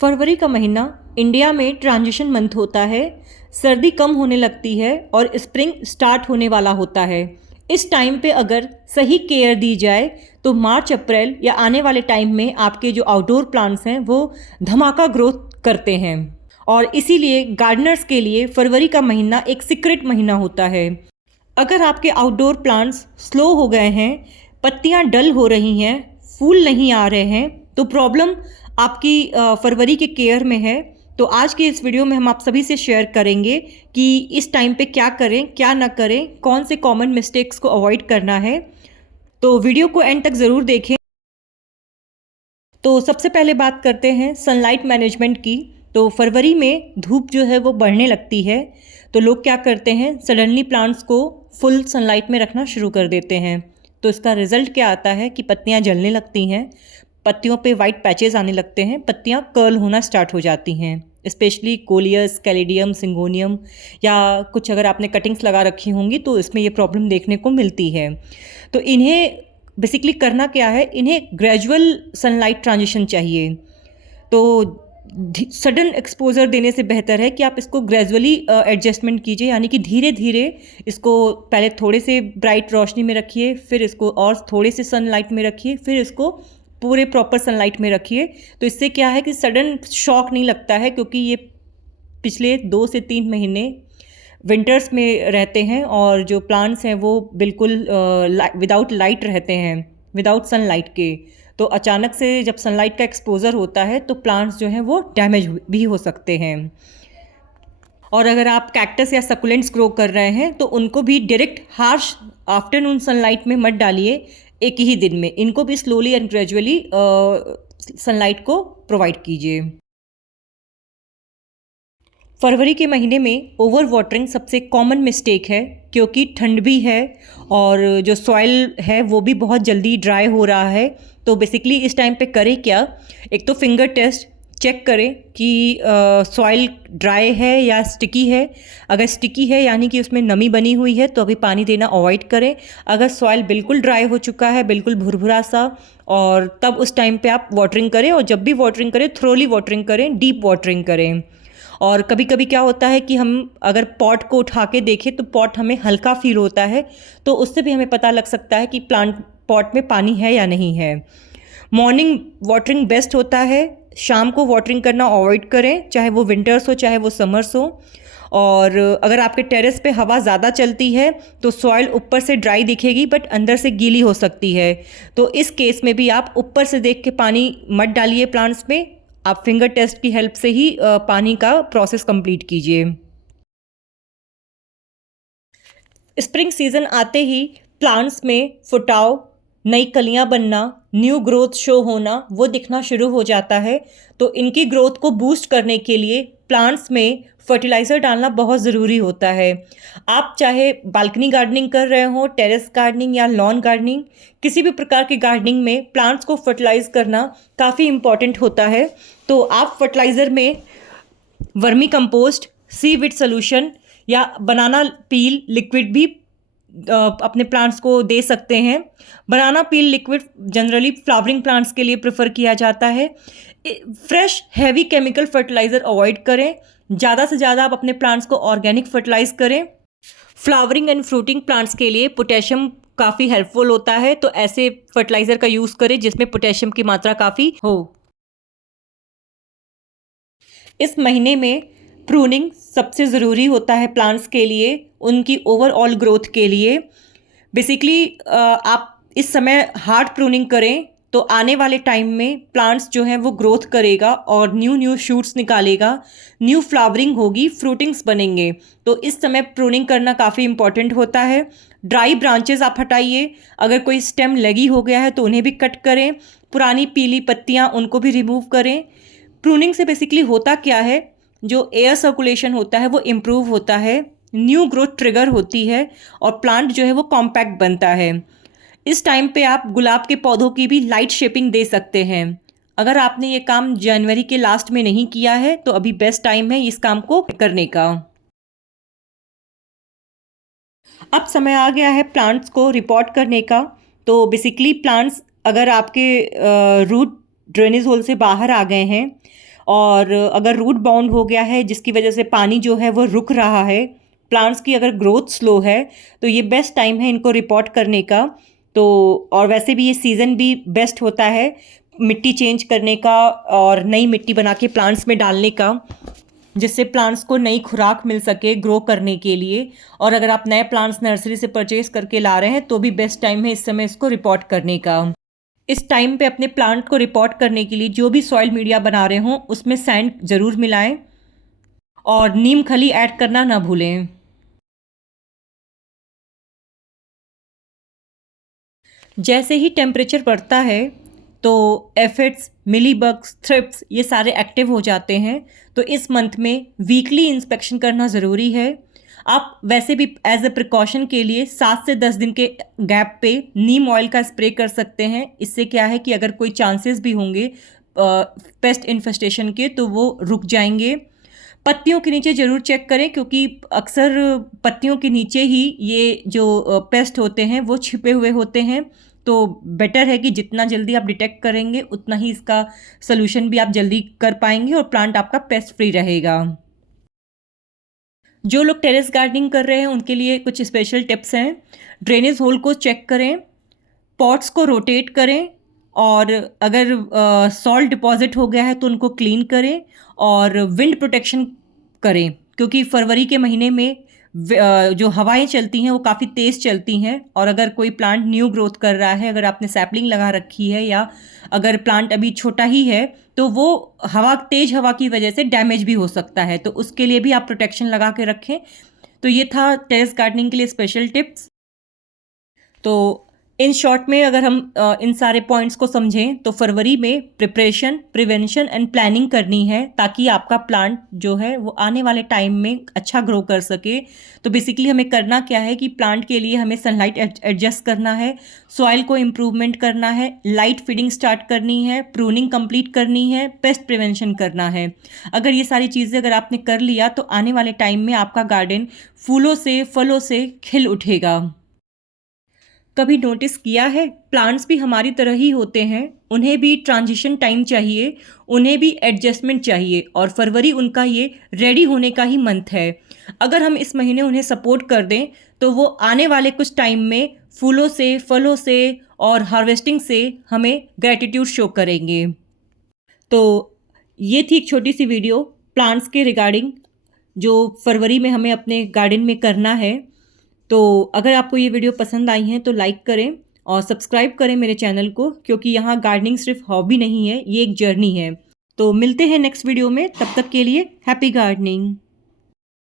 फरवरी का महीना इंडिया में ट्रांजिशन मंथ होता है। सर्दी कम होने लगती है और स्प्रिंग स्टार्ट होने वाला होता है। इस टाइम पे अगर सही केयर दी जाए तो मार्च अप्रैल या आने वाले टाइम में आपके जो आउटडोर प्लांट्स हैं वो धमाका ग्रोथ करते हैं। और इसीलिए गार्डनर्स के लिए फरवरी का महीना एक सीक्रेट महीना होता है। अगर आपके आउटडोर प्लांट्स स्लो हो गए हैं, पत्तियां डल हो रही हैं, फूल नहीं आ रहे हैं, तो प्रॉब्लम आपकी फरवरी के केयर में है। तो आज के इस वीडियो में हम आप सभी से शेयर करेंगे कि इस टाइम पे क्या करें, क्या ना करें, कौन से कॉमन मिस्टेक्स को अवॉइड करना है। तो वीडियो को एंड तक ज़रूर देखें। तो सबसे पहले बात करते हैं सनलाइट मैनेजमेंट की। तो फरवरी में धूप जो है वो बढ़ने लगती है, तो लोग क्या करते हैं, सडनली प्लांट्स को फुल सनलाइट में रखना शुरू कर देते हैं। तो इसका रिजल्ट क्या आता है कि पत्तियां जलने लगती हैं, पत्तियों पे वाइट पैचेस आने लगते हैं, पत्तियां कर्ल होना स्टार्ट हो जाती हैं। स्पेशली कोलियस, कैलिडियम, सिंगोनियम या कुछ अगर आपने कटिंग्स लगा रखी होंगी तो इसमें ये प्रॉब्लम देखने को मिलती है। तो इन्हें बेसिकली करना क्या है, इन्हें ग्रेजुअल सनलाइट ट्रांजिशन चाहिए। तो सडन एक्सपोजर देने से बेहतर है कि आप इसको ग्रेजुअली एडजस्टमेंट कीजिए, यानी कि धीरे धीरे इसको पहले थोड़े से ब्राइट रोशनी में रखिए, फिर इसको और थोड़े से सनलाइट में रखिए, फिर इसको पूरे प्रॉपर सनलाइट में रखिए। तो इससे क्या है कि सडन शॉक नहीं लगता है, क्योंकि ये पिछले 2 से 3 महीने विंटर्स में रहते हैं और जो प्लांट्स हैं वो बिल्कुल विदाउट लाइट रहते हैं, विदाउट सनलाइट के। तो अचानक से जब सनलाइट का एक्सपोजर होता है तो प्लांट्स जो हैं वो डैमेज भी हो सकते हैं। और अगर आप कैक्टस या सकुलेंट्स ग्रो कर रहे हैं तो उनको भी डायरेक्ट हार्श आफ्टरनून सनलाइट में मत डालिए एक ही दिन में। इनको भी स्लोली एंड ग्रेजुअली सनलाइट को प्रोवाइड कीजिए। फरवरी के महीने में ओवर वाटरिंग सबसे कॉमन मिस्टेक है, क्योंकि ठंड भी है और जो सॉइल है वो भी बहुत जल्दी ड्राई हो रहा है। तो बेसिकली इस टाइम पे करें क्या, एक तो फिंगर टेस्ट चेक करें कि सॉइल ड्राई है या स्टिकी है। अगर स्टिकी है यानी कि उसमें नमी बनी हुई है तो अभी पानी देना अवॉइड करें। अगर सॉइल बिल्कुल ड्राई हो चुका है, बिल्कुल भुरभुरा सा, और तब उस टाइम पे आप वाटरिंग करें। और जब भी वाटरिंग करें थ्रोली वाटरिंग करें, डीप वाटरिंग करें। और कभी कभी क्या होता है कि हम अगर पॉट को उठा के देखें तो पॉट हमें हल्का फील होता है, तो उससे भी हमें पता लग सकता है कि प्लांट पॉट में पानी है या नहीं है। मॉर्निंग वाटरिंग बेस्ट होता है, शाम को वाटरिंग करना अवॉइड करें, चाहे वो विंटर्स हो चाहे वो समर्स हो। और अगर आपके टेरेस पे हवा ज़्यादा चलती है तो सॉइल ऊपर से ड्राई दिखेगी बट अंदर से गीली हो सकती है। तो इस केस में भी आप ऊपर से देख के पानी मत डालिए प्लांट्स में, आप फिंगर टेस्ट की हेल्प से ही पानी का प्रोसेस कंप्लीट कीजिए। स्प्रिंग सीजन आते ही प्लांट्स में फुटाव, नई कलियां बनना, न्यू ग्रोथ शो होना वो दिखना शुरू हो जाता है। तो इनकी ग्रोथ को बूस्ट करने के लिए प्लांट्स में फर्टिलाइज़र डालना बहुत ज़रूरी होता है। आप चाहे बालकनी गार्डनिंग कर रहे हो, टेरेस गार्डनिंग या लॉन गार्डनिंग, किसी भी प्रकार की गार्डनिंग में प्लांट्स को फर्टिलाइज करना काफ़ी इम्पॉर्टेंट होता है। तो आप फर्टिलाइज़र में वर्मी कंपोस्ट, सीविड सोल्यूशन या बनाना पील लिक्विड भी अपने प्लांट्स को दे सकते हैं। बनाना पील लिक्विड जनरली फ्लावरिंग प्लांट्स के लिए प्रेफर किया जाता है। Fresh heavy chemical fertiliser avoid करें। ज़्यादा से ज़्यादा आप अपने प्लांट्स को ऑर्गेनिक फर्टिलाइज करें। फ्लावरिंग एंड फ्रूटिंग प्लांट्स के लिए पोटेशियम काफ़ी हेल्पफुल होता है, तो ऐसे फर्टिलाइज़र का यूज़ करें जिसमें पोटेशियम की मात्रा काफ़ी हो। इस महीने में प्रूनिंग सबसे ज़रूरी होता है प्लांट्स के लिए, उनकी ओवरऑल ग्रोथ के लिए। बेसिकली आप इस समय हार्ड प्रूनिंग करें तो आने वाले टाइम में प्लांट्स जो हैं वो ग्रोथ करेगा और न्यू न्यू शूट्स निकालेगा, न्यू फ्लावरिंग होगी, फ्रूटिंग्स बनेंगे। तो इस समय प्रूनिंग करना काफ़ी इंपॉर्टेंट होता है। ड्राई ब्रांचेस आप हटाइए, अगर कोई स्टेम लगी हो गया है तो उन्हें भी कट करें, पुरानी पीली पत्तियाँ उनको भी रिमूव करें। प्रूनिंग से बेसिकली होता क्या है, जो एयर सर्कुलेशन होता है वो इम्प्रूव होता है, न्यू ग्रोथ ट्रिगर होती है और प्लांट जो है वो कॉम्पैक्ट बनता है। इस टाइम पे आप गुलाब के पौधों की भी लाइट शेपिंग दे सकते हैं। अगर आपने ये काम जनवरी के लास्ट में नहीं किया है तो अभी बेस्ट टाइम है इस काम को करने का। अब समय आ गया है प्लांट्स को रिपोर्ट करने का। तो बेसिकली प्लांट्स अगर आपके रूट ड्रेनेज होल से बाहर आ गए हैं और अगर रूट बाउंड हो गया है जिसकी वजह से पानी जो है वो रुक रहा है, प्लांट्स की अगर ग्रोथ स्लो है, तो ये बेस्ट टाइम है इनको रिपोर्ट करने का। तो और वैसे भी ये सीज़न भी बेस्ट होता है मिट्टी चेंज करने का और नई मिट्टी बना के प्लांट्स में डालने का, जिससे प्लांट्स को नई खुराक मिल सके ग्रो करने के लिए। और अगर आप नए प्लांट्स नर्सरी से परचेज करके ला रहे हैं तो भी बेस्ट टाइम है इस समय इसको रिपोर्ट करने का। इस टाइम पे अपने प्लांट को रिपोर्ट करने के लिए जो भी सॉइल मीडिया बना रहे हों उसमें सैंड ज़रूर मिलाएं और नीम खली ऐड करना ना भूलें। जैसे ही टेम्परेचर बढ़ता है तो एफिड्स, मिलीबग्स, थ्रिप्स ये सारे एक्टिव हो जाते हैं। तो इस मंथ में वीकली इंस्पेक्शन करना ज़रूरी है। आप वैसे भी एज अ प्रिकॉशन के लिए 7 से 10 दिन के गैप पे नीम ऑयल का स्प्रे कर सकते हैं। इससे क्या है कि अगर कोई चांसेस भी होंगे पेस्ट इन्फेस्टेशन के तो वो रुक जाएंगे। पत्तियों के नीचे ज़रूर चेक करें क्योंकि अक्सर पत्तियों के नीचे ही ये जो पेस्ट होते हैं वो छिपे हुए होते हैं। तो बेटर है कि जितना जल्दी आप डिटेक्ट करेंगे उतना ही इसका सलूशन भी आप जल्दी कर पाएंगे और प्लांट आपका पेस्ट फ्री रहेगा। जो लोग टेरेस गार्डनिंग कर रहे हैं उनके लिए कुछ स्पेशल टिप्स हैं। ड्रेनेज होल को चेक करें, पॉट्स को रोटेट करें और अगर सॉल्ट डिपॉजिट हो गया है तो उनको क्लीन करें और विंड प्रोटेक्शन करें क्योंकि फरवरी के महीने में जो हवाएं चलती हैं वो काफ़ी तेज़ चलती हैं। और अगर कोई प्लांट न्यू ग्रोथ कर रहा है, अगर आपने सैपलिंग लगा रखी है या अगर प्लांट अभी छोटा ही है तो वो तेज़ हवा की वजह से डैमेज भी हो सकता है। तो उसके लिए भी आप प्रोटेक्शन लगा के रखें। तो ये था टेरेस गार्डनिंग के लिए स्पेशल टिप्स। तो इन शॉर्ट में अगर हम इन सारे पॉइंट्स को समझें तो फरवरी में प्रिपरेशन, प्रिवेंशन एंड प्लानिंग करनी है ताकि आपका प्लांट जो है वो आने वाले टाइम में अच्छा ग्रो कर सके। तो बेसिकली हमें करना क्या है कि प्लांट के लिए हमें सनलाइट एडजस्ट करना है, सॉइल को इम्प्रूवमेंट करना है, लाइट फीडिंग स्टार्ट करनी है, प्रूनिंग कंप्लीट करनी है, पेस्ट प्रिवेंशन करना है। अगर ये सारी चीज़ें अगर आपने कर लिया तो आने वाले टाइम में आपका गार्डन फूलों से, फलों से खिल उठेगा। कभी नोटिस किया है प्लांट्स भी हमारी तरह ही होते हैं, उन्हें भी ट्रांजिशन टाइम चाहिए, उन्हें भी एडजस्टमेंट चाहिए और फरवरी उनका ये रेडी होने का ही मंथ है। अगर हम इस महीने उन्हें सपोर्ट कर दें तो वो आने वाले कुछ टाइम में फूलों से, फलों से और हार्वेस्टिंग से हमें ग्रैटिट्यूड शो करेंगे। तो ये थी एक छोटी सी वीडियो प्लांट्स के रिगार्डिंग जो फरवरी में हमें अपने गार्डन में करना है। तो अगर आपको ये वीडियो पसंद आई है तो लाइक करें और सब्सक्राइब करें मेरे चैनल को क्योंकि यहाँ गार्डनिंग सिर्फ हॉबी नहीं है, ये एक जर्नी है। तो मिलते हैं नेक्स्ट वीडियो में, तब तक के लिए हैप्पी गार्डनिंग।